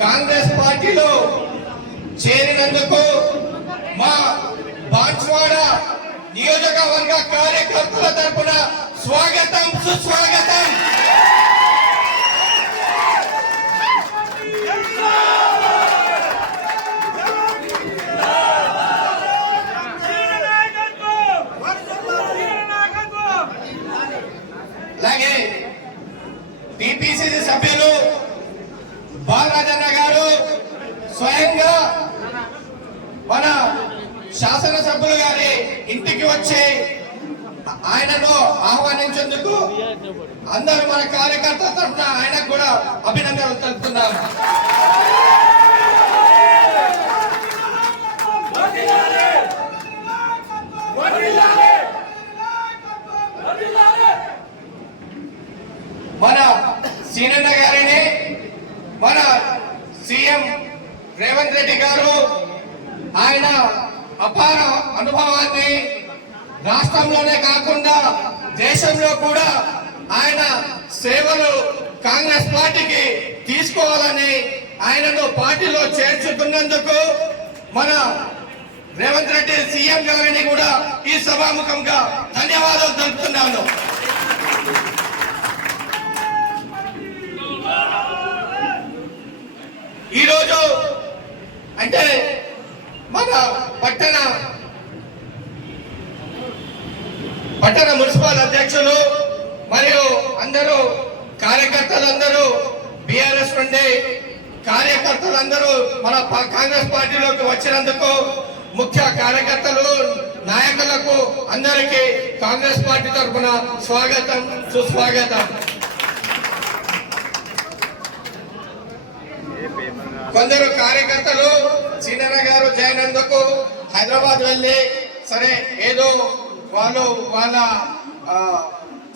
కాంగ్రెస్ పార్టీలో చేరినందుకు మా బాన్స్వాడ నియోజకవర్గ కార్యకర్తల తరపున స్వాగతం సుస్వాగతం. అలాగే టిపిసిసి సభ్యులు బాలరాజన్న గారు స్వయంగా మన శాసనసభ్యులు గారి ఇంటికి వచ్చి ఆయనను ఆహ్వానించేందుకు అందరూ మన కార్యకర్తల తరఫున ఆయనకు కూడా అభినందనలు తెలుపుతున్నాం. మన సీనన్న గారిని మన సీఎం రేవంత్ రెడ్డి గారు ఆయన అపార అనుభవాన్ని రాష్ట్రంలోనే కాకుండా దేశంలో కూడా ఆయన సేవలు కాంగ్రెస్ పార్టీకి తీసుకోవాలని ఆయనను పార్టీలో చేర్చుకున్నందుకు మన రేవంత్ రెడ్డి సీఎం గారిని కూడా ఈ సభాముఖంగా ధన్యవాదాలు తెలుపుతున్నాను. ఈరోజు అంటే మన పట్టణ మున్సిపల్ అధ్యక్షులు మరియు అందరూ కార్యకర్తలందరూ బీఆర్ఎస్ నుండి కార్యకర్తలందరూ మన కాంగ్రెస్ పార్టీలోకి వచ్చినందుకు ముఖ్య కార్యకర్తలు నాయకులకు అందరికీ కాంగ్రెస్ పార్టీ తరఫున స్వాగతం సుస్వాగతం. కొందరు కార్యకర్తలు సీనన్న గారు జైనందుకు హైదరాబాద్ వెళ్ళి సరే ఏదో వాళ్ళ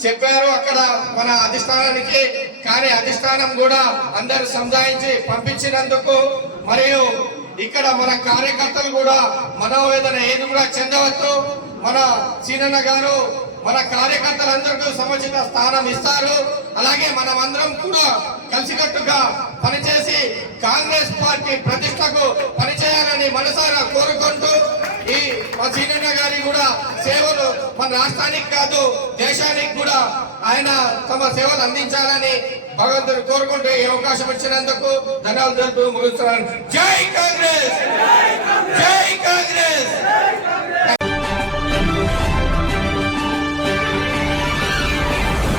చెప్పారు అక్కడ మన అధిష్టానానికి, కానీ అధిష్టానం కూడా అందరు సంజాయించి పంపించినందుకు మరియు ఇక్కడ మన కార్యకర్తలు కూడా మనోవేదన ఏది కూడా చెందవచ్చు. మన సీనన్న గారు మన కార్యకర్తలందరికీ సముచిత స్థానం ఇస్తారు. అలాగే మనమందరం కూడా కలిసికట్టుగా పనిచేసి కాంగ్రెస్ పార్టీ ప్రతిష్టకు పనిచేయాలని మనసారా కోరుకుంటూ ఈ మా సీనన్న గారి కూడా సేవలు మన రాష్ట్రానికి కాదు దేశానికి కూడా ఆయన తమ సేవలు అందించాలని భగవంతుడు కోరుకుంటూ ఈ అవకాశం ఇచ్చినందుకు ధన్యవాదాలు ముగిస్తున్నాను. జై కాంగ్రెస్.